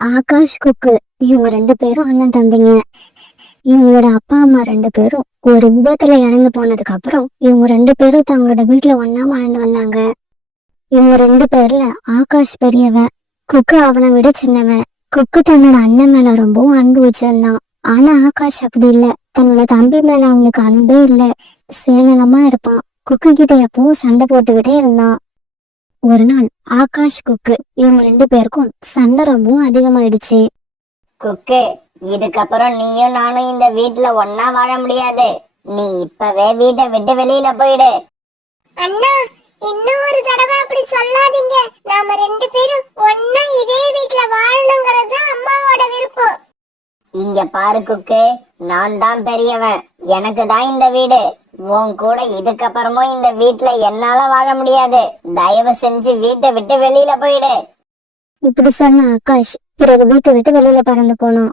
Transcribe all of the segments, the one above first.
ஆகாஷ், குக்கு இவங்க 2 பேரும் அண்ணன் தம்பிங்க. இவங்களோட அப்பா அம்மா 2 பேரும் ஒரு விபத்துல இறந்து போனதுக்கு அப்புறம் இவங்க 2 பேரும் தங்களோட வீட்டுல ஒண்ணா வாழ்ந்து வந்தாங்க. இவங்க 2 பேர்ல ஆகாஷ் பெரியவன், குக்கு அவனை விட சின்னவன். குக்கு தன்னோட அண்ணன் மேல ரொம்பவும் அன்பு வச்சிருந்தான். ஆனா ஆகாஷ் அப்படி இல்ல. தன்னோட தம்பி மேல அவனுக்கு அன்பே இல்ல. சுயநலமா இருப்பான். குக்கு கிட்ட எப்பவும் சண்டை போட்டுக்கிட்டே இருந்தான். ஒரு நாள் ஆகாஷ், குக்கு இவங்க 2 பேருக்கும் சண்டை ரொம்பவும் அதிகமாயிடுச்சு. குக்கு, இதுக்கப்புறம் நீயும் நானும் இந்த வீட்டுல ஒன்னா வாழ முடியாது. நீ இப்பவே வீட்டை விட்டு வெளியில போயிடு. அண்ணா, இன்னும் ஒரு தடவை அப்படி சொல்லாதீங்க. நாம 2 பேரும் ஒன்னா இதே வீட்டுல வாழணுங்கிறது தான் அம்மாவோட விருப்பம். இங்க பாரு குக்கு, நான் தான் பெரியவன். எனக்கு தான் இந்த வீடு. உன் கூட இதுக்கப்புறமும் இந்த வீட்டுல என்னால வாழ முடியாது. தயவு செஞ்சு வீட்டை விட்டு வெளியில போயிடு. இப்படி சொன்ன ஆகாஷ் பிறகு வீட்டை விட்டு வெளியில பறந்து போனான்.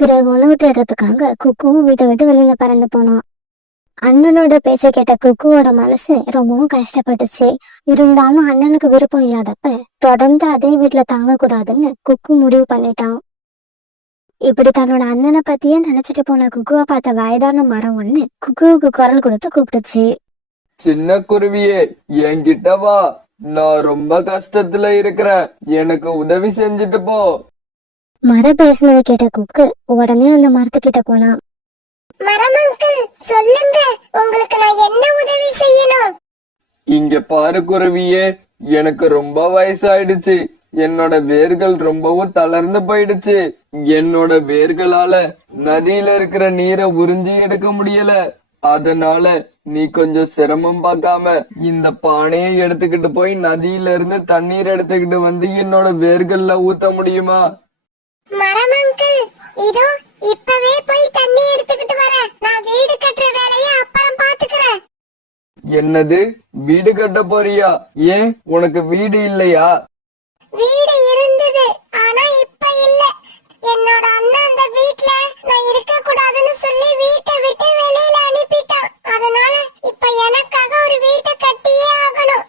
பிறகு உணவு தேடுறதுக்காக குக்குவும் வீட்டை விட்டு வெளியில பறந்து போனான். அண்ணனோட பேச்ச கேட்ட குக்குவோட மனசு ரொம்பவும் கஷ்டப்பட்டுச்சு. இருந்தாலும் அண்ணனுக்கு விருப்பம் இல்லாதப்ப தொடர்ந்து அதே வீட்டுல தங்க கூடாதுன்னு குக்கு முடிவு பண்ணிட்டான். இப்படி தன்னோட அண்ணனை பத்தியே நினைச்சிட்டு போன குக்குவை பார்த்த வயதான மரம் ஒண்ணு குக்குவுக்கு குரல் கொடுத்து கூப்பிட்டுச்சு. சின்ன குருவியே, என்கிட்ட வா. நான் ரொம்ப கஷ்டத்துல இருக்கிறேன். எனக்கு உதவி செஞ்சுட்டு போ. மரம் பேசினதை கேட்ட குக்கு உடனே அந்த மரத்துக்கிட்ட போனான். மரம் அங்கிள், சொல்லுங்க, உங்களுக்கு நான் என்ன உதவி செய்யணும்? இங்க பாரு குருவியே, எனக்கு ரொம்ப வயசாயிடுச்சு. என்னோட வேர்கள் ரொம்பவும் தளர்ந்து போயிடுச்சு. என்னோட வேர்களால நதியில இருக்கிற நீரை உறிஞ்சி எடுக்க முடியல. அதனால நீ கொஞ்சம் சிரமம் பார்க்காம இந்த பானையை எடுத்துக்கிட்டு போய் நதியில இருந்து தண்ணீர் எடுத்துக்கிட்டு வந்து என்னோட வேர்கள்ல ஊத்த முடியுமா? மரம் அங்கிள், இதோ இப்பவே போய் தண்ணி எடுத்துக்கிட்டு வரேன். நான் வீடு கட்டுற வேலையை அப்புறம் பாத்துக்கிறேன். என்னது, வீடு கட்ட போறியா? ஏன், உனக்கு வீடு இல்லையா? வீடு இருந்தது, ஆனா இப்ப இல்ல. என்னோட அண்ணா அந்த வீட்ல நான் இருக்க கூடாதுன்னு சொல்லி வீட்டை விட்டு வெளியில அனுப்பிட்டான். அதனால இப்ப எனக்காக ஒரு வீட்டை கட்டியே ஆகணும்.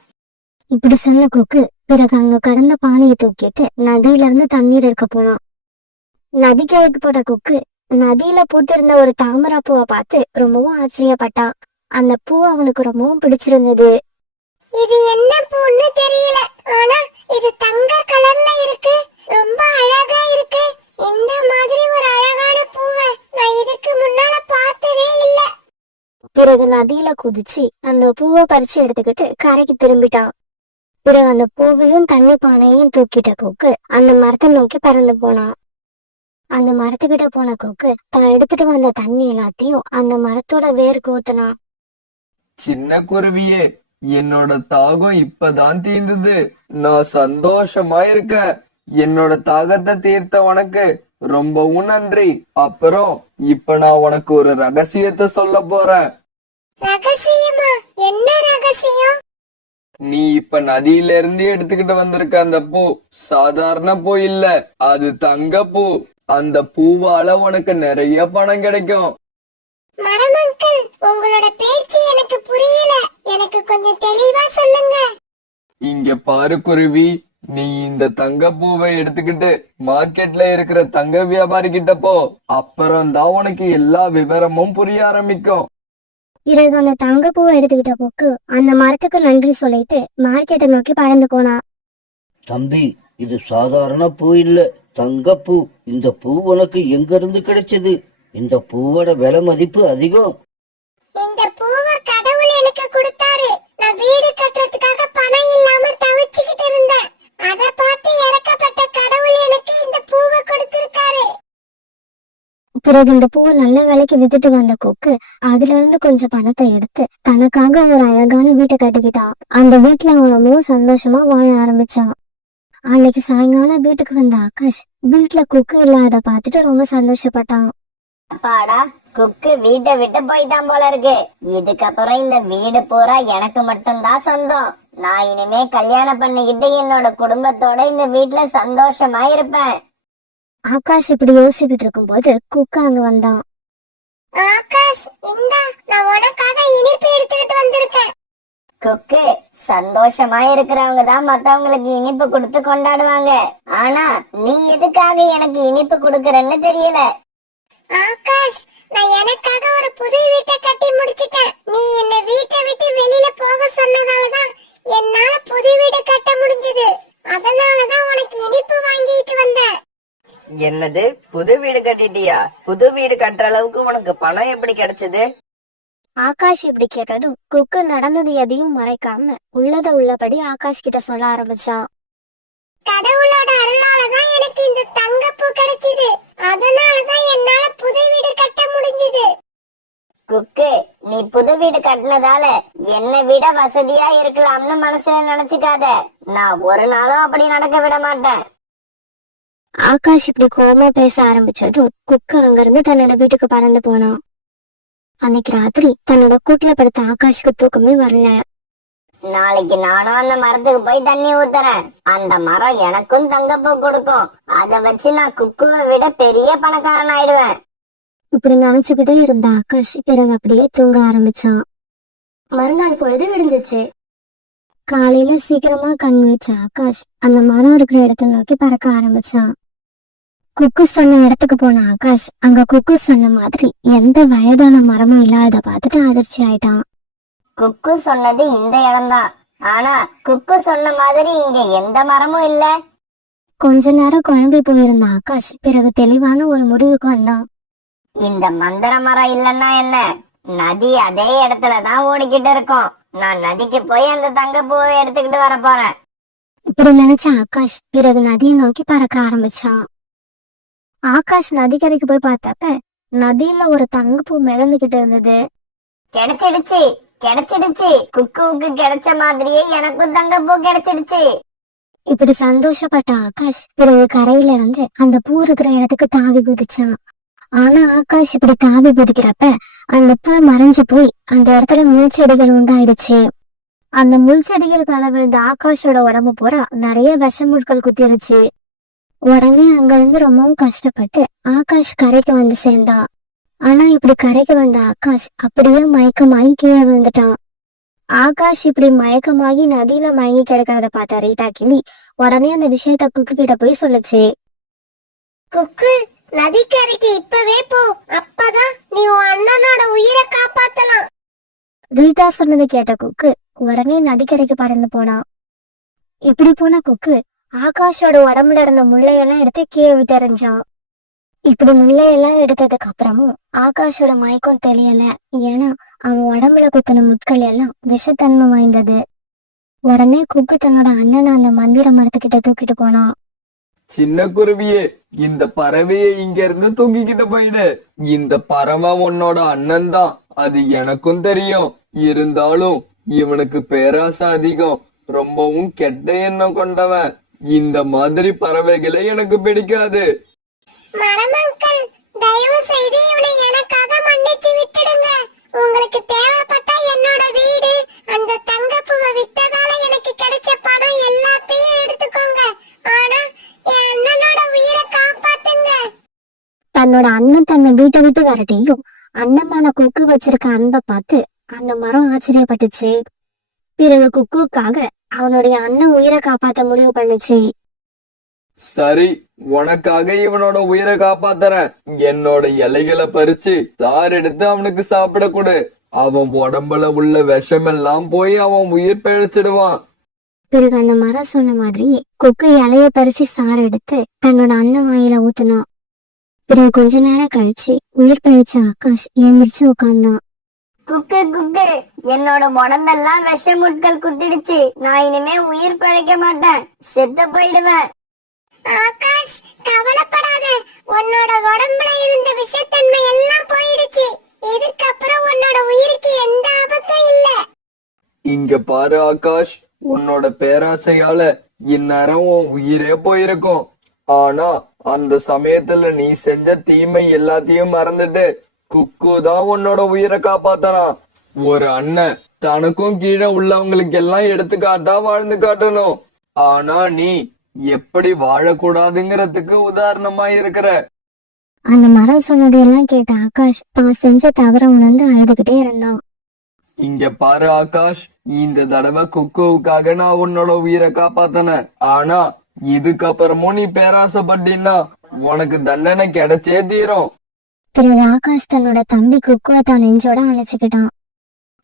இப்படி சொன்ன குக்கு பிறகு அங்க கடந்த பானையை தூக்கிட்டு நதியில இருந்து தண்ணீர் எடுக்க போனான். நதிக்கு போட்ட குக்கு நதியில பூத்திருந்த ஒரு தாமரை பூவை பார்த்து ரொம்பவும் ஆச்சரியப்பட்டான். அந்த பூ அவனுக்கு ரொம்பவும் பிடிச்சிருந்தது. இது என்ன பூன்னு தெரியல, ஆனா இது தங்க கலர்ல இருக்கு. ரொம்ப அழகா இருக்கு. இந்த மாதிரி ஒரு அழகான பூவை நான் இதுக்கு முன்னால பார்த்ததே இல்ல. பிறகு நதியில குதிச்சு அந்த பூவை பறிச்சு எடுத்துக்கிட்டு கரைக்கு திரும்பிட்டான். பிறகு அந்த பூவையும் தண்ணி பானையையும் தூக்கிட்ட கொக்கு அந்த மரத்தை நோக்கி பறந்து போனான். அந்த மரத்துக்கிட்ட போன கொக்கு தான் எடுத்துட்டு வந்த தண்ணி எல்லாத்தையும் அந்த மரத்தோட வேருக்கு ஊத்துனான். சின்ன குருவியே, என்னோட தாகம் இப்பதான் தீர்ந்தது. நான் சந்தோஷமா இருக்கேன். என்னோட தாகத்தை தீர்த்த உனக்கு ரொம்பவும் நன்றி. அப்புறம் இப்ப நான் உனக்கு ஒரு ரகசியத்தை சொல்ல போறேன். ரகசியமா? என்ன ரகசியம்? நீ இப்ப நதியில இருந்து எடுத்துக்கிட்டு வந்திருக்க அந்த பூ சாதாரண பூ இல்ல, அது தங்க பூ. அந்த பூவால உனக்கு நிறைய பணம் கிடைக்கும். மரம் அங்கிள், உங்களோட பேச்சு எனக்கு புரியல. எனக்கு கொஞ்சம் தெளிவா சொல்லுங்க. இங்க பாரு குருவி, நீ இந்த தங்க பூவை எடுத்துக்கிட்டு மார்க்கெட்ல இருக்கிற தங்க வியாபாரி கிட்ட போ. அப்புறம் தான் உனக்கு எல்லா விவரமும் புரிய ஆரம்பிக்கும். பிறகு அந்த தங்க பூவை எடுத்துக்கிட்ட கொக்கு அந்த மரத்துக்கு நன்றி சொல்லிட்டு மார்க்கெட்டை நோக்கி பறந்து போனா. தம்பி, இது சாதாரண பூ இல்ல, தங்கப்பூ. இந்த பூ உனக்கு எங்க இருந்து கிடைச்சது? இந்த பூவோட விலை மதிப்பு அதிகம். இந்த பூவை கடவுள் எனக்கு கொடுத்தாரு. நான் வீடு கட்டுறதுக்காக பணம் இல்லாம தவிச்சுக்கிட்டு இருந்தேன். அத பார்த்து இறக்கப்பட்ட கடவுள் எனக்கு இந்த பூவை கொடுத்திருக்காரு. பிறகு இந்த பூவை நல்ல விலைக்கு வித்துட்டு வந்த கொக்கு அதுல இருந்து கொஞ்சம் பணத்தை எடுத்து தனக்காக ஒரு அழகான வீட்டை கட்டிக்கிட்டான். அந்த வீட்டுல அவன் ரொம்பவும் சந்தோஷமா வாழ ஆரம்பிச்சான். அன்னைக்கு சாயங்காலம் வீட்டுக்கு வந்த ஆகாஷ் வீட்டுல குக்கு இல்லாத பார்த்துட்டு ரொம்ப சந்தோஷப்பட்டான். அப்பாடா, குக்கு வீட்டை விட்டு போயிட்டான் போல இருக்கு. இதுக்கப்புறம் இந்த வீடு பூரா எனக்கு மட்டும்தான் சொந்தம். நான் இனிமே கல்யாணம் பண்ணிக்கிட்டு என்னோட குடும்பத்தோட இந்த வீட்டுல சந்தோஷமா இருப்பேன். ஆகாஷ் இப்படி யோசிச்சுட்டு இருக்கும் போது குக்கு அங்க வந்தான். ஆகாஷ், இந்தா, நான் உனக்காக இனிப்பு எடுத்துக்கிட்டு வந்திருக்கேன். குக்கு, சந்தோஷமா இருக்கிறவங்க தான் மத்தவங்களுக்கு இனிப்பு கொடுத்து கொண்டாடுவாங்க. ஆனா நீ எதுக்காக எனக்கு இனிப்பு கொடுக்கறன்னு தெரியல. ஆகாஷ், நான் எனக்காக ஒரு புது வீட்டை கட்டி முடிச்சிட்டேன். நீ என்ன வீட்டை விட்டு வெளியில போக சொன்னதாலதான் என்னால புது வீடு கட்ட முடிஞ்சது. அதனாலதான் உனக்கு இனிப்பு வாங்கிட்டு வந்தேன். என்னது, புது வீடு கட்டிட்டியா? புது வீடு கட்டுற அளவுக்கு உனக்கு பணம் எப்படி கிடைச்சது? ஆகாஷ் இப்படி கேட்டதும் குக்கு நடந்தது எதையும் மறைக்காம உள்ளத உள்ளபடி ஆகாஷ் கிட்ட சொல்ல ஆரம்பிச்சான். கடவுளோட அருளாலதான் எனக்கு இந்த தங்கப்பூ கிடைச்சது. அதனாலதான் என்னால புது வீடு கட்ட முடிஞ்சது. குக்கு, நீ புது வீடு கட்டினதால என்னை விட வசதியா இருக்கலாம்னு மனசுல நினைச்சுக்காத. நான் ஒரு நாளும் அப்படி நடக்க விட மாட்டேன். ஆகாஷ் இப்படி கோவமா பேச ஆரம்பிச்சதும் குக்கு அங்கிருந்து தன்னோட வீட்டுக்கு பறந்து போனான். அன்னைக்கு ராத்திரி தன்னோட கூட்டுல படுத்த ஆகாஷுக்கு தூக்கமே வரல. நாளைக்கு நானும் அந்த மரத்துக்கு போய் தண்ணி ஊத்துறேன். அந்த மரம் எனக்கும் தங்கப்பூ கொடுக்கும். அத வச்சு நான் குக்குவை விட பெரிய பணக்காரன் ஆயிடுவேன். இப்படி நினைச்சுக்கிட்டே இருந்த ஆகாஷ் பிறகு அப்படியே தூங்க ஆரம்பிச்சான். மறுநாள் பொழுது விடிஞ்சிச்சு. காலையில சீக்கிரமா கண் வச்ச ஆகாஷ் அந்த மரம் இருக்கிற இடத்த நோக்கி பறக்க ஆரம்பிச்சான். குக்கு சொன்ன இடத்துக்கு போன ஆகாஷ் அங்க குக்கு சொன்ன மாதிரி எந்த வயதான மரமும் இல்லாத பார்த்துட்டு அதிர்ச்சி ஆயிட்டான். குக்கு சொன்னது இந்த இடம்தான். ஆனா குக்கு சொன்ன மாதிரி இங்க எந்த மரமும் இல்ல. கொஞ்ச நேரம் குழம்பி போயிருந்த ஆகாஷ் பிறகு தெளிவான ஒரு முடிவுக்கு வந்தான். இந்த மந்திர மரம் இல்லன்னா என்ன, நதி அதே இடத்துலதான் ஓடிக்கிட்டு இருக்கும். நான் நதிக்கு போய் அந்த தங்கப்பூவை எடுத்துக்கிட்டு வர போறேன். இப்படி நினைச்ச ஆகாஷ் பிறகு நதியை நோக்கி பறக்க ஆரம்பிச்சான். ஆகாஷ் நதிக்கரைக்கு போய் பார்த்தப்ப நதியில ஒரு தங்கப்பூ மிதந்துகிட்டு இருந்தது. கிடைச்சிடுச்சு, கிடைச்சிடுச்சு. குக்குவுக்கு கிடைச்ச மாதிரியே எனக்கும் தங்கப்பூ கிடைச்சிடுச்சு. இப்படி சந்தோஷப்பட்ட ஆகாஷ் பிறகு கரையில இருந்து அந்த பூ இருக்கிற இடத்துக்கு தாவி குதிச்சான். ஆனா ஆகாஷ் இப்படி தாவி குதிக்கிறப்ப அந்த பூ மறைஞ்சு போய் அந்த இடத்துல முள் செடிகள் உண்டாயிடுச்சு. அந்த முள் செடிகள் கலவிழுந்த ஆகாஷோட உடம்பு பூரா நிறைய விஷமுட்கள் குத்திருச்சு. உடனே அங்க இருந்து ரொம்பவும் கஷ்டப்பட்டு ஆகாஷ் கரைக்கு வந்து சேர்ந்தான். ஆனா இப்படி கரைக்கு வந்த ஆகாஷ் அப்படியே மயக்கமாகி கீழே விழுந்துட்டான். ஆகாஷ் இப்படி மயக்கமாகி நதியில மயங்கி கிடக்கிறத பார்த்த ரீட்டா கிளி உடனே அந்த விஷயத்த குக்கு கிட்ட போய் சொல்லுச்சு. குக்கு, நதிக்கரைக்கு இப்பவே போ. அப்பதான் நீ உன் அண்ணனோட உயிரை காப்பாத்தலாம். ரீட்டா சொன்னதை கேட்ட குக்கு உடனே நதிக்கரைக்கு பறந்து போனான். இப்படி போன குக்கு ஆகாஷோட உடம்புல இருந்த முள்ளையெல்லாம் எடுத்து கீழே விட்டு எறிஞ்சான். இப்படி முள்ளையெல்லாம் எடுத்ததுக்கு அப்புறமும் ஆகாஷோட மயக்கம் தெரியல. ஏன்னா அவன் உடம்புல குத்தின முட்கள் எல்லாம் விஷத்தன்மை வாய்ந்தது. உடனே குக்கு தன்னோட அண்ணனை அந்த மந்திர மரத்துக்கிட்ட தூக்கிட்டு போனான். சின்ன குருவியே, இந்த பறவையை இங்க இருந்து தூக்கிக்கிட்டு போயிடு. இந்த பறவை உன்னோட அண்ணன் தான், அது எனக்கும் தெரியும். இருந்தாலும் இவனுக்கு பேராசை அதிகம், ரொம்பவும் கெட்ட எண்ணம் கொண்டவன். இந்த மாதிரி பறவைகளை எனக்கு பிடிக்காது. மரமங்கள், தயவு செய்து இவனை எனக்காக மன்னிச்சு விட்டுடுங்க. உங்களுக்கு தேவைப்பட்டா என்னோட வீடு, அந்த தங்கப்பூவை வித்ததால எனக்கு கிடைச்ச பணம் எல்லாத்தையும் எடுத்துக்கோங்க. ஆனா என் அண்ணனோட உயிரை காப்பாத்துங்க. தன்னோட அண்ணன் தன்னை வீட்டை விட்டு வரட்டியும் அண்ணன் மேல குக்கு வச்சிருக்க அன்பை பார்த்து அந்த மரம் ஆச்சரியப்பட்டுச்சு. பிறகு குக்குக்காக அவனுடைய அண்ணன் உயிரை காப்பாத்த முடிவு பண்ணுச்சு. சரி, உனக்காக இவனோட உயிரை காப்பாத்துறேன். என்னோட இலைகளை பறிச்சு சாறு எடுத்து அவனுக்கு சாப்பிட கொடு. அவன் உடம்புல உள்ள விஷமெல்லாம் போய் அவன் உயிர் பிழைச்சிடுவான். பிறகு அந்த மரம் சொன்ன மாதிரியே குக்கு இலைய பறிச்சு சாறு எடுத்து தன்னோட அண்ணன் வாயில ஊத்துனான். பிறகு கொஞ்ச நேரம் கழிச்சு உயிர் பிழைச்ச ஆகாஷ் எழுந்திரிச்சு உட்கார்ந்தான். குக்கு குக்கு, என்னோட உடம்பெல்லாம் விஷமுட்கள் குத்திடுச்சு. நான் இனிமே உயிர் பிழைக்க மாட்டேன், செத்து போயிடுவேன். ஆகாஷ், கவலைப்படாத. உன்னோட உடம்புல இருந்த விஷத்தன்மை எல்லாம் போயிடுச்சு. இதுக்கப்புறம் உன்னோட உயிருக்கு எந்த ஆபத்தும் இல்ல. இங்க பாரு ஆகாஷ், உன்னோட பேராசையால இந்நேரம் உன் உயிரே போயிருக்கும். ஆனா அந்த சமயத்துல நீ செஞ்ச தீமை எல்லாத்தையும் மறந்துட்டு குக்கு தான் உன்னோட உயிரை காப்பாத்தறான். ஒரு அண்ணன் தனக்கும் கீழே உள்ளவங்களுக்கு எல்லாம் எடுத்துக்காட்டா வாழ்ந்து காட்டணும். ஆனா நீ எப்படி வாழக்கூடாதுங்கிறதுக்கு உதாரணமா இருக்கிற. அந்த மரம் சொன்னதையெல்லாம் கேட்ட ஆகாஷ் தான் செஞ்ச தவற உணர்ந்து அழுதுகிட்டே இருந்தான். இங்க பாரு ஆகாஷ், இந்த தடவை குக்குவுக்காக நான் உன்னோட உயிரை காப்பாத்தினேன். ஆனா இதுக்கப்புறமும் நீ பேராசைப்பட்டீன்னா உனக்கு தண்டனை கிடைச்சே தீரும். பிறகு ஆகாஷ் தன்னோட தம்பி குக்குவை தான் நெஞ்சோட அணைச்சுக்கிட்டான்.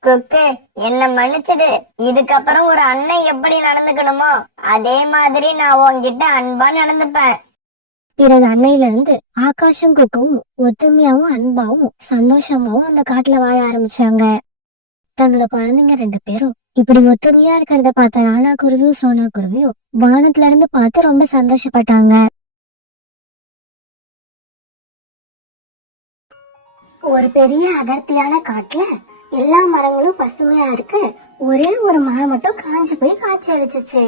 குக்கு, என்ன மன்னிச்சிடு. இதுக்கப்புறம் ஒரு அண்ணன் எப்படி நடந்துக்கணுமோ அதே மாதிரி நான் உன்கிட்ட அன்பா நடந்துப்பேன். பிறகு அன்னையில இருந்து ஆகாஷும் குக்குவும் ஒத்துமையாவும் அன்பாவும் சந்தோஷமாவும் அந்த காட்டுல வாழ ஆரம்பிச்சாங்க. தன்னோட குழந்தைங்க 2 பேரும் இப்படி ஒத்துமையா இருக்கிறத பார்த்த ராணா குருவியும் சோனா குருவியும் வானத்துல இருந்து பார்த்து ரொம்ப சந்தோஷப்பட்டாங்க. ஒரு பெரிய அடர்த்தியான காட்டுல எல்லா மரங்களும் பசுமையா இருக்கு. ஒரே ஒரு மரம் மட்டும் காஞ்சு போய் காய்ச்சி அடிச்சிச்சு.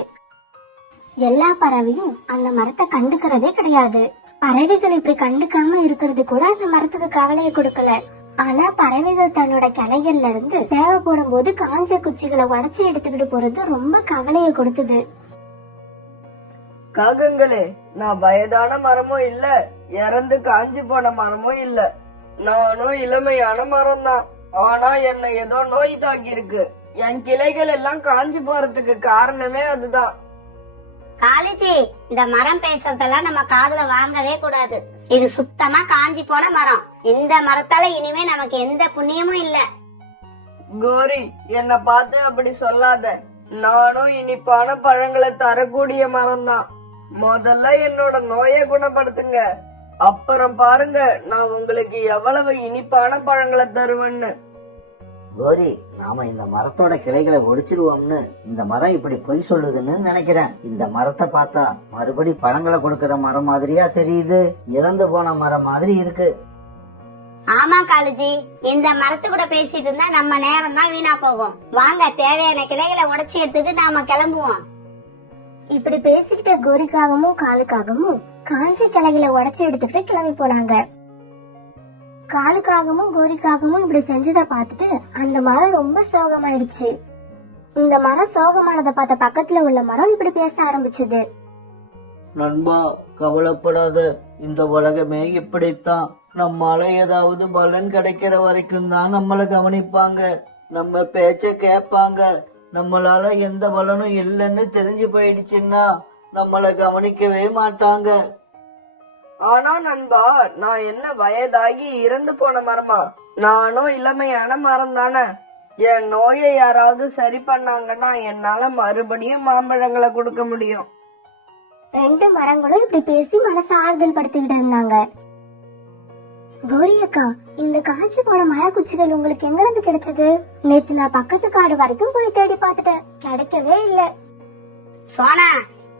எல்லா பறவையும் அந்த மரத்தை கண்டுக்கிறதே கிடையாது. பறவைகள் இப்படி கண்டுக்காம இருக்கிறது கூட அந்த மரத்துக்கு கவலையை கொடுக்கல. ஆனா பறவைகள் தன்னோட கிளைகள்ல இருந்து தேவைப்படும் போது காஞ்ச குச்சிகளை உடைச்சு எடுத்துக்கிட்டு போறது ரொம்ப கவலையை கொடுத்தது. காகங்களே, நான் வயதான மரமும் இல்ல, இறந்து காஞ்சி போன மரமும் இல்ல. நானும் இளமையான மரம் தான். ஆனா என்ன ஏதோ நோய் தாக்கி இருக்கு. என் கிளைகள் எல்லாம் காஞ்சி போறதுக்கு காரணமே அதுதான். காலேஜி, இந்த மரம் பேசுறதெல்லாம் நம்ம காதுல வாங்கவே கூடாது. இது சுத்தமா காஞ்சி போன மரம். இந்த மரத்தால இனிமே நமக்கு எந்த புண்ணியமும் இல்ல. கோரி, என்ன பார்த்து அப்படி சொல்லாத. நானும் இனிப்பான பழங்களை தரக்கூடிய மரம் தான். முதல்ல என்னோட நோயை குணப்படுத்துங்க, அப்புறம் பாருங்க நான் உங்களுக்கு எவ்வளவு இனிப்பான பழங்களை தருவேன்னு. கோரி, நாம இந்த மரத்தோட கிளைகளை ஒடிச்சிருவோம்னு இந்த மரம் இப்படி பொய் சொல்லுதுன்னு நினைக்கிறேன். இந்த மரத்தை பார்த்தா மறுபடி பழங்களை கொடுக்கற மரம் மாதிரியா தெரியுது. இறந்து போன மரம் மாதிரி இருக்கு. ஆமா காலேஜி, இந்த மரத்து கூட பேசிட்டு இருந்தா நம்ம நேரம் தான் வீணா போகும். வாங்க, தேவையான கிளைகளை உடைச்சி எடுத்துட்டு நாம கிளம்புவோம். இப்படி பேசிக்கிட்ட கோரிக்காகவும் காலுக்காகவும் காஞ்ச கிளைகளை உடைச்சு எடுத்துக்கிட்டு கிளம்பி போனாங்க. காலுக்காகவும் கோரிக்காகவும் இப்படி செஞ்சதை பார்த்துட்டு அந்த மரம் ரொம்ப சோகமாயிடுச்சு. இந்த மரம் சோகமானதை பார்த்த பக்கத்துல உள்ள மரம் இப்படி பேச ஆரம்பிச்சது. நண்பா, கவலைப்படாத. இந்த உலகமே இப்படித்தான். நம்மால ஏதாவது பலன் கிடைக்கிற வரைக்கும் தான் நம்மள கவனிப்பாங்க, நம்ம பேச்ச கேட்பாங்க. நம்மளால எந்த பலனும் இல்லைன்னு தெரிஞ்சு போயிடுச்சுன்னா நம்மள கவனிக்கவே மாட்டாங்க. ஆனா நண்பா, நான் என்ன வயதாகி இறந்து போன மரமா? நானும் இளமையான மரம் தானே. என் நோயை யாராவது சரி பண்ணாங்கன்னா என்னால மறுபடியும் மாம்பழங்களை கொடுக்க முடியும். 2 மரங்களும் இப்படி பேசி மனசை ஆறுதல் படுத்திக்கிட்டு இருந்தாங்க. கோரி அக்கா, இந்த காய்ச்சி போன மரக்குச்சிகள் உங்களுக்கு எங்க இருந்து கிடைச்சது? நேத்து நான் பக்கத்து காடு வரைக்கும் போய் தேடி பார்த்துட்டேன், கிடைக்கவே இல்ல. சோனா,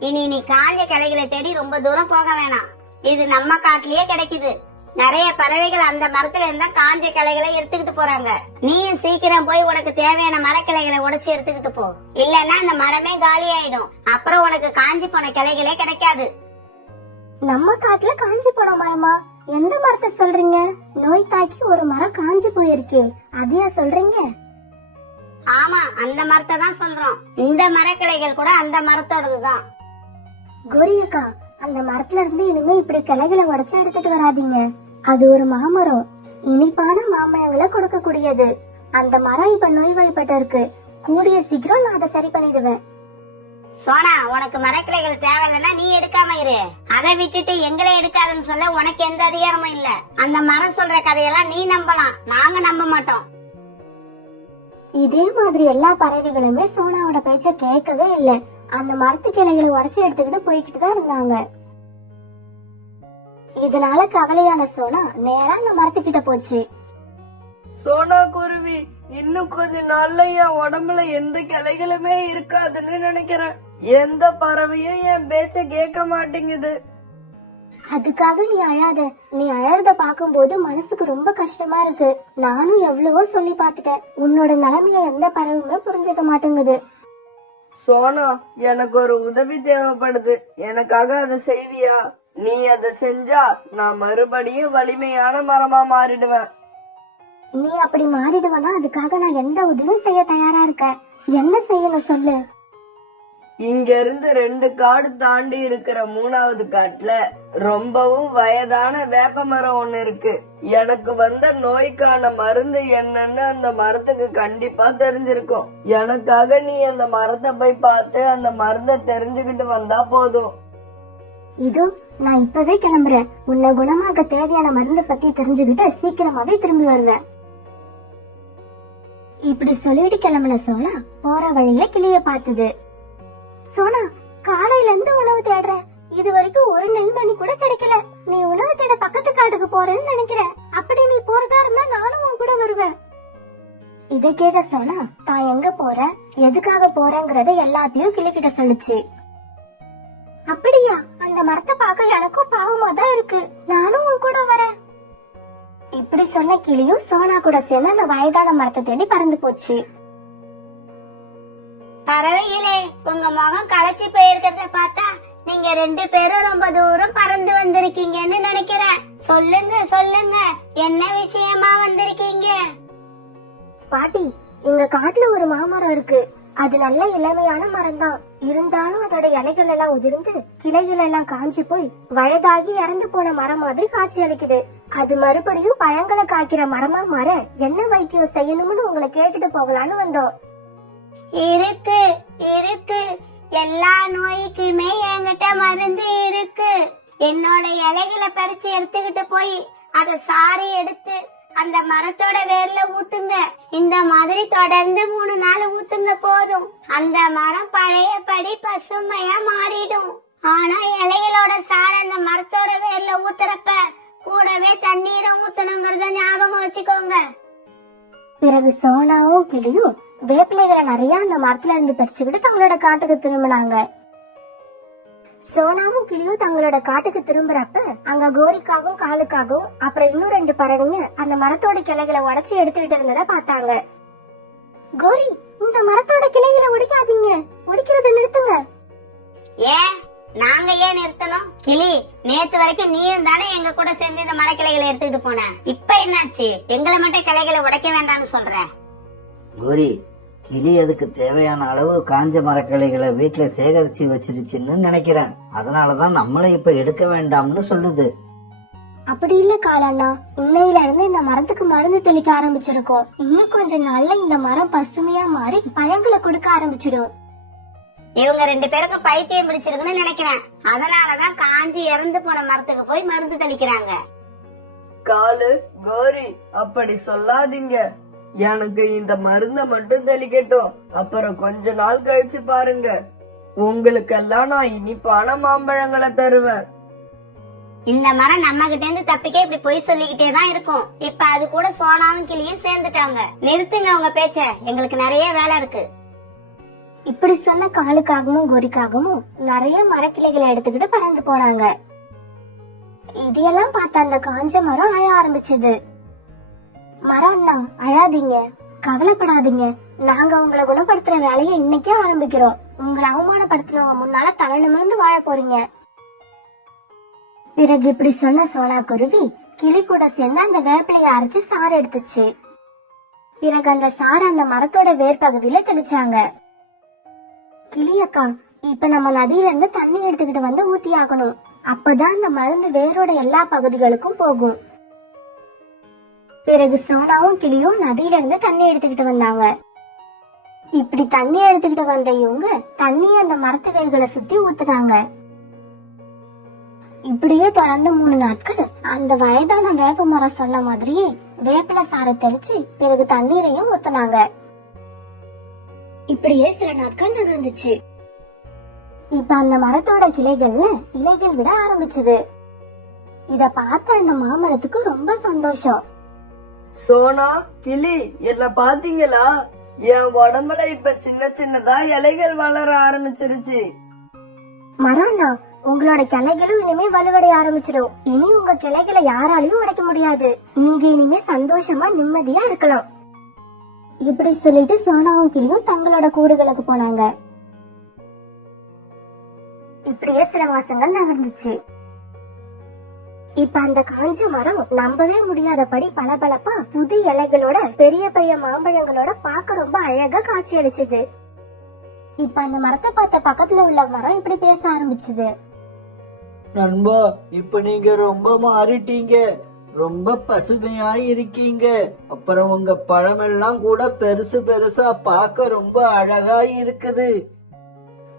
இனி நீ காஞ்ச கிளைகளை தேடி ரொம்ப தூரம் போக வேணாம். இது நம்ம காட்டுலயே கிடைக்குது. நிறைய பறவைகள் அந்த மரத்துல இருந்தா காஞ்ச கிளைகளை எடுத்துக்கிட்டு போறாங்க. நீயும் சீக்கிரம் போய் உனக்கு தேவையான மரக்கிளைகளை உடைச்சு எடுத்துக்கிட்டு போ. இல்லன்னா அந்த மரமே காலி ஆயிடும். அப்புறம் உனக்கு காஞ்சி போன கிளைகளே கிடைக்காது. நம்ம காட்டுல காஞ்சி போன மரமா? எந்த மரத்தை சொல்றீங்க? நோய் தாக்கி ஒரு மரம் காஞ்சி போயிருக்கே, அதையா சொல்றீங்க? ஆமா, அந்த மரத்தை தான் சொல்றோம். இந்த மரக்கிளைகள் கூட அந்த மரத்தோடதுதான். கோரி அக்கா, அந்த மரத்துல இருந்து இனிமே இப்படி கிளைகளை உடைச்சு எடுத்துட்டு வராதீங்க. அது ஒரு மாமரம், இனிப்பான மாம்பழங்களை கொடுக்கக்கூடியது. அந்த மரம் இப்ப நோய்வாய்ப்பட்டு இருக்கு. கூடிய சீக்கிரம் நான் அதை சரி பண்ணிடுவேன். சோனா, உனக்கு மரக்கிளைகள் தேவையில்லைன்னா நீ எடுக்காம இரு. அதை விட்டுட்டு எங்களை எடுக்காதுன்னு சொல்ல உனக்கு எந்த அதிகாரமும் இல்ல. அந்த மரம் சொல்ற கதையெல்லாம் நீ நம்பலாம், நாங்க நம்ப மாட்டோம். இதே மாதிரி எல்லா பறவைகளுமே சோனாவோட பேச்ச கேட்கவே இல்ல. அந்த மரத்து கிளைகளை உடைச்சு எடுத்துக்கிட்டு போய்கிட்டு தான் இருந்தாங்க. இதனால கவலையான சோனா நேரா அந்த மரத்துக்கிட்ட போச்சு. சோனா குருவி, இன்னும் கொஞ்ச நாள்ல என் உடம்புல எந்த கிளைகளுமே இருக்காதுன்னு நினைக்கிறேன். எந்த பறவையும் என் பேச்ச கேட்க மாட்டேங்குது. அதுக்காக நீ அழாத. நீ அழறத பாக்கும்போது மனசுக்கு ரொம்ப கஷ்டமா இருக்கு. நானும் எவ்வளவோ சொல்லி பாத்துட்டேன், உன்னோட நிலைமைய எந்த பறவையுமே புரிஞ்சுக்க மாட்டேங்குது. சோனா, எனக்கு ஒரு உதவி தேவைப்படுது. எனக்காக அதை செய்வியா? நீ அதை செஞ்சா நான் மறுபடியும் வலிமையான மரமா மாறிடுவேன். நீ அப்படி மாறிடுவனா அதுக்காக நான் எந்த உதவியும் செய்ய தயாரா இருக்கேன். என்ன செய்யணும் சொல்லு. இங்க இருந்து 2 காடு தாண்டி இருக்கிற 3வது காட்டுல ரொம்பவும் வயதான வேப்ப மரம் ஒண்ணு இருக்கு. எனக்கு வந்த நோய்க்கான மருந்து என்னன்னு அந்த மரத்துக்கு கண்டிப்பா தெரிஞ்சிருக்கும். எனக்காக நீ அந்த மரத்தை போய் பார்த்து அந்த மருந்தை தெரிஞ்சுக்கிட்டு வந்தா போதும். இதோ நான் இப்பவே கிளம்புறேன். உன்னை குணமாக தேவையான மருந்து பத்தி தெரிஞ்சுக்கிட்டு சீக்கிரமாவே திரும்பி வருவேன். இப்படி சொல்லிட்டு கிளம்புன சோனா போற வழியில கிளிய பார்த்தது. சோனா, காலையில இருந்து உணவு தேடுறேன், இது வரைக்கும் ஒரு நெல்மணி கூட கிடைக்கல. நீ உணவு தேட பக்கத்து காட்டுக்கு போறேன்னு நினைக்கிறேன். அப்படி நீ போறதா இருந்தா நானும் உன் கூட வருவேன். இதை கேட்ட சோனா தான் எங்க போறேன், எதுக்காக போறேங்கிறத எல்லாத்தையும் கிளிக்கிட்ட சொல்லுச்சு. அப்படியா? அந்த மரத்தை பார்க்க எனக்கும் பாவமா தான் இருக்கு, நானும் உன் கூட வரேன். இப்படி சொன்ன கிளியும் சோனா கூட சேர்ந்து அந்த வயதான மரத்தை தேடி பறந்து போச்சு. பறவைகளே, உங்க முகம் களைச்சி போயிருக்கிறத பார்த்தா நீங்க 2 பேரும் ரொம்ப தூரம் பறந்து வந்திருக்கீங்கன்னு நினைக்கிறேன். சொல்லுங்க சொல்லுங்க, என்ன விஷயமா வந்திருக்கீங்க? பாட்டி, எங்க காட்டுல ஒரு மாமரம் இருக்கு. அது நல்ல இளமையான மரம் தான். இருந்தாலும் அதோட இலைகள் எல்லாம் உதிர்ந்து கிளைகள் எல்லாம் காஞ்சி போய் வயதாகி இறந்து போன மரம் மாதிரி காட்சி அளிக்குது. அது மறுபடியும் பழங்களை காய்க்கிற மரமா மாற என்ன வைத்தியம் செய்யணும்னு உங்களை கேட்டுட்டு போகலான்னு வந்தோம். இருக்கு இருக்கு, எல்லா நோய்க்குமே என்கிட்ட மருந்து இருக்கு. என்னோட இலைகளை பறிச்சு எடுத்துக்கிட்டு போய் அத சாரி எடுத்து அந்த மரத்தோட வேர்ல ஊத்துங்க. இந்த மாதிரி தொடர்ந்து 3 நாள் ஊத்துங்க போதும். அந்த மரம் பழையபடி பசுமையா மாறிடும். ஆனா இலைகளோட சார அந்த மரத்தோட வேர்ல ஊத்துறப்ப கூடவே தண்ணீரும் ஊத்தணுங்கிறத ஞாபகம் வச்சுக்கோங்க. பிறகு சோனாவும் கிளியும் வேப்பிலைகளை நிறைய அந்த மரத்துல இருந்து பறிச்சுக்கிட்டு தங்களோட காட்டுக்கு திரும்பினாங்க. சோனாவும் கிளியும் தங்களோட காட்டுக்கு திரும்புறப்ப அங்க கோரிக்காகவும் காலுக்காகவும் அப்புறம் இன்னும் 2 பறவைங்க அந்த மரத்தோட கிளைகளை உடைச்சு எடுத்துக்கிட்டு இருந்ததை பார்த்தாங்க. கோரி, இந்த மரத்தோட கிளைகளை உடைக்காதீங்க, உடைக்கிறத நிறுத்துங்க. ஏன் நாங்க ஏன் நிறுத்தணும்? கிளி, நேத்து வரைக்கும் நீயும் தானே எங்க கூட சேர்ந்து இந்த மரக்கிளைகளை எடுத்துக்கிட்டு போன. இப்ப என்னாச்சு? எங்களை மட்டும் கிளைகளை உடைக்க வேண்டாம்னு சொல்ற? கோரி, கிளி அதுக்கு தேவையான அளவு காஞ்ச மரக்கிளைகளை வீட்டுல சேகரிச்சு வச்சிருச்சுன்னு நினைக்கிறேன். அதனாலதான் நம்மளை இப்ப எடுக்க வேண்டாம்னு சொல்லுது. அப்படி இல்ல காலண்ணா, இன்னையில இருந்து இந்த மரத்துக்கு மருந்து தெளிக்க ஆரம்பிச்சிருக்கோம். இன்னும் கொஞ்ச நாள்ல இந்த மரம் பசுமையா மாறி பழங்களை கொடுக்க ஆரம்பிச்சிடும். இவங்க 2 பேருக்கும் பைத்தியம் பிடிச்சிருக்குன்னு நினைக்கிறேன். அதனாலதான் காஞ்சி இறந்து போன மரத்துக்கு போய் மருந்து தெளிக்கிறாங்க. காலு, கோரி, அப்படி சொல்லாதீங்க. எனக்கு இந்த மருந்த மட்டும் தெளிக்கட்டும். அப்புறம் கொஞ்ச நாள் கழிச்சு பாருங்க, உங்களுக்கெல்லாம் நான் இனிப்பான மாம்பழங்களை தருவேன். இந்த மரம் நம்ம கிட்ட இருந்து தப்பிக்க இப்படி பொய் சொல்லிக்கிட்டே தான் இருக்கும். இப்ப அது கூட சோனாவும் கிளியும் சேர்ந்துட்டாங்க. நிறுத்துங்க உங்க பேச்ச, எங்களுக்கு நிறைய வேலை இருக்கு. இப்படி சொன்ன காலுக்காகவும் கோரிக்காகவும் நிறைய மரக்கிளைகளை எடுத்துக்கிட்டு பறந்து போனாங்க. இதையெல்லாம் பார்த்த அந்த காஞ்ச மரம் அழ ஆரம்பிச்சது. மரம்னா, அழாதீங்க, கவலைப்படாதீங்க, நாங்க உங்களை குணப்படுத்துற வேலையை இன்னைக்கே ஆரம்பிக்கிறோம். உங்களை அவமானப்படுத்துறவங்க முன்னால தலை நிமிர்ந்து வாழ போறீங்க. பிறகு இப்படி சொன்ன சோனா குருவி கிளி கூட சேர்ந்து அந்த வேப்பிலையை அரைச்சு சாறு எடுத்துச்சு. பிறகு அந்த சாறு அந்த மரத்தோட வேர் பகுதியில தெளிச்சாங்க. கிளியக்கா, இப்ப நம்ம நதியில இருந்து தண்ணி எடுத்துக்கிட்டு வந்து ஊத்தி ஆகணும். அப்பதான் அந்த மருந்து வேரோட எல்லா பகுதிகளுக்கும் போகும். பிறகு சோனாவும் கிளியும் நதியில இருந்து தண்ணி எடுத்துக்கிட்டு வந்தாங்க. இப்படி தண்ணி எடுத்துக்கிட்டு வந்த இவங்க தண்ணி அந்த மரத்து வேர்களை சுத்தி ஊத்துனாங்க. இப்படியே தொடர்ந்து 3 நாட்கள் அந்த வயதான வேப்ப மரம் சொன்ன மாதிரியே வேப்பில சாரை தெளிச்சு பிறகு தண்ணீரையும் ஊத்துனாங்க. இப்படியே சில நாட்கள் நகர்ந்துச்சு. இப்ப அந்த மரத்தோட கிளைகள்ல இலைகள் விட ஆரம்பிச்சது. இத பார்த்த அந்த மாமரத்துக்கு ரொம்ப சந்தோஷம். சோனா, கிளி, என்ன பாத்தீங்களா? என் உடம்புல இப்ப சின்ன சின்னதா இலைகள் வளர ஆரம்பிச்சிருச்சு. மரம்னா, உங்களோட கிளைகளும் இனிமே வலுவடைய ஆரம்பிச்சிடும். இனி உங்க கிளைகளை யாராலையும் உடைக்க முடியாது. நீங்க இனிமே சந்தோஷமா நிம்மதியா இருக்கலாம். இப்படி சொல்லிட்டு சோனாவும் கிளியும் தங்களோட கூடுகளுக்கு போனாங்க. இப்படியே சில மாசங்கள் நகர்ந்துச்சு. இப்ப அந்த காஞ்ச மரம் நம்பவே முடியாதபடி பளபளப்பா புது இலைகளோட பெரிய பெரிய மாம்பழங்களோட பார்க்க ரொம்ப அழகா காட்சி அளிச்சது. இப்ப அந்த மரத்தை பார்த்த பக்கத்துல உள்ள மரம் இப்படி பேச ஆரம்பிச்சது. நண்பா, இப்ப நீங்க ரொம்ப மாறிட்டீங்க, ரொம்ப பசுமையா இருக்கீங்க. அப்புறம் உங்க பழமெல்லாம் கூட பெருசு பெருசா பார்க்க ரொம்ப அழகா இருக்குது.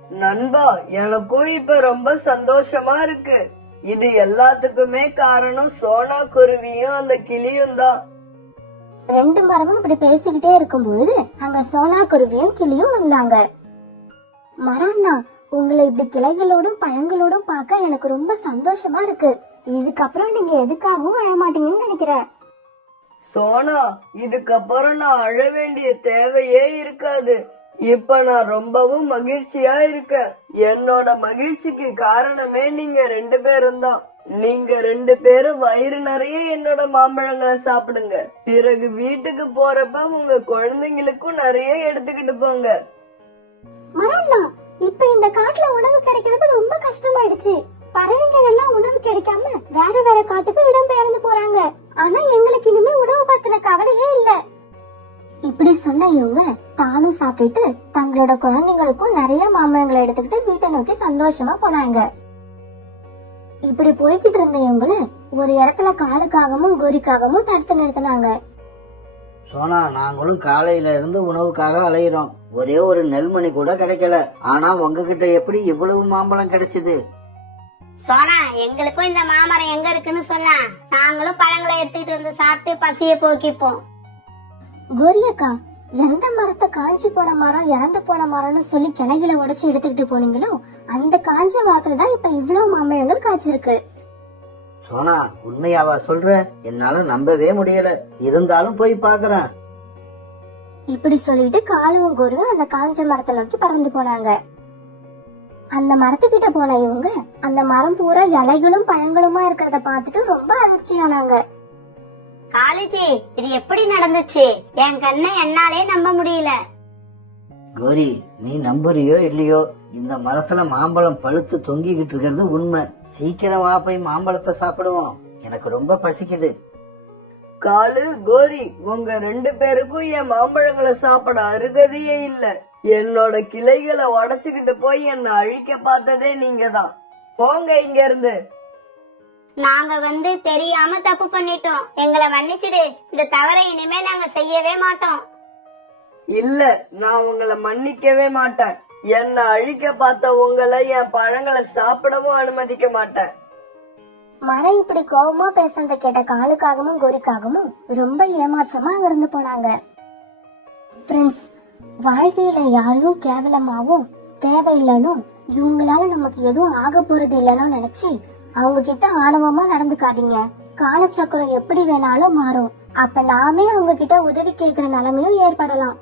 நண்பா, எனக்கும் இப்ப ரொம்ப சந்தோஷமா இருக்கு. இது எல்லாத்துக்குமே காரணம் சோனா குருவியும் அந்த கிளியும் தான். ரெண்டு மரமும் இப்படி பேசிக்கிட்டே இருக்கும் பொழுது அங்க சோனா குருவியும் கிளியும் வந்தாங்க. மரம்னா, உங்களை இப்படி கிளைகளோடும் பழங்களோடும் பார்க்க எனக்கு ரொம்ப சந்தோஷமா இருக்கு. இதுக்கப்புறம் நீங்க எதுக்காகவும் அழ மாட்டீங்கன்னு நினைக்கிறேன். சோனா, இதுக்கப்புறம் நான் அழ வேண்டிய தேவையே இருக்காது. இப்ப நான் ரொம்பவும் மகிழ்ச்சியா இருக்கேன். என்னோட மகிழ்ச்சிக்கு காரணமே நீங்க ரெண்டு பேரும் தான். நீங்க ரெண்டு பேரும் வயிறு நிறைய என்னோட மாம்பழங்களை சாப்பிடுங்க. பிறகு வீட்டுக்கு போறப்ப உங்க குழந்தைங்களுக்கும் நிறைய எடுத்துக்கிட்டு போங்க. மரம்னா, இப்ப இந்த காட்டுல உணவு கிடைக்கிறது ரொம்ப கஷ்டமாயிடுச்சு. பறவைகள் எல்லாம் உணவு கிடைக்காம வேற வேற காட்டுக்கு இடம் பெயர்ந்து போறாங்க. ஆனா எங்களுக்கு இனிமே உணவு பத்தின கவலையே இல்ல. இப்படி சொன்ன இவங்க தானும் சாப்பிட்டுட்டு தங்களோட குழந்தைங்களுக்கும் நிறைய மாம்பழங்களை எடுத்துக்கிட்டு வீட்டை நோக்கி சந்தோஷமா போனாங்க. இப்படி போய்கிட்டு இருந்த இவங்கள ஒரு இடத்துல காலுக்காகவும் கோரிக்காகவும் தடுத்து நிறுத்தினாங்க. சோனா, நாங்களும் காலையில இருந்து உணவுக்காக அலையிறோம். ஒரே ஒரு நெல்மணி கூட கிடைக்கல. ஆனா உங்ககிட்ட எப்படி இவ்வளவு மாம்பழம் கிடைச்சது? சோனா, எங்களுக்கும் இந்த மாமரம் எங்க இருக்குன்னு சொன்னா நாங்களும் பழங்களை எடுத்துக்கிட்டு வந்து சாப்பிட்டு பசிய போக்கிப்போம். கோரியக்கா, எந்த மரத்தை காஞ்சி போன மரம் இறந்து போன மரம்னு சொல்லி கிளைகளை உடைச்சு எடுத்துக்கிட்டு போனீங்களோ அந்த காஞ்ச மரத்துல தான் இப்ப இவ்வளவு மாம்பழங்கள் காய்ச்சிருக்கு. சோனா, உண்மையாவா சொல்ற? என்னால நம்பவே முடியல. இருந்தாலும் போய் பாக்குறேன். இப்படி சொல்லிட்டு காலவும் கோரியும் அந்த காஞ்ச மரத்தை நோக்கி பறந்து போனாங்க. அந்த மரத்துக்கிட்ட போன இவங்க அந்த மரம் பூரா இலைகளும் பழங்களுமா இருக்கிறத பார்த்துட்டு ரொம்ப அதிர்ச்சியானாங்க. காலேஜி, இது எப்படி நடந்துச்சு? என் கண்ணை என்னாலே நம்ப முடியல. கோரி, நீ நம்புறியோ இல்லையோ, இந்த மரத்துல மாம்பழம் பழுத்து தொங்கிக்கிட்டு இருக்கிறது உண்மை. சீக்கிரம் வா, போய் மாம்பழத்தை சாப்பிடுவோம். எனக்கு ரொம்ப பசிக்குது. காலு, கோரி, உங்க ரெண்டு பேருக்கும் என் மாம்பழங்களை சாப்பிட அருகதையே இல்ல. என்னோட கிளைகளை உடைச்சுக்கிட்டு போய் என்ன அழிக்க பார்த்ததே நீங்க தான். போங்க இங்க இருந்து. நாங்க தெரியாம தப்பு பண்ணிட்டோம். எங்களை மன்னிச்சிடு. இந்த தவறை இனிமே நாங்க செய்யவே மாட்டோம். இல்ல, நான் உங்களை மன்னிக்கவே மாட்டேன். என்ன அழிக்க பார்த்த உங்களை என் பழங்களை சாப்பிடவும் அனுமதிக்க மாட்டேன். மரம் இப்படி கோபமா பேசுறத கேட்ட காலுக்காகவும் கோரிக்காகவும் ரொம்ப ஏமாற்றமா அங்கிருந்து போனாங்க. ஃப்ரெண்ட்ஸ், வாழ்க்கையில யாரையும் கேவலமாவும் தேவையில்லனும் இவங்களால நமக்கு எதுவும் ஆக போறது இல்லைன்னு நினைச்சு அவங்க கிட்ட ஆணவமா நடந்துக்காதீங்க. காலச்சக்கரம் எப்படி வேணாலும் மாறும். அப்ப நாமே அவங்க கிட்ட உதவி கேட்கிற நிலைமையும் ஏற்படலாம்.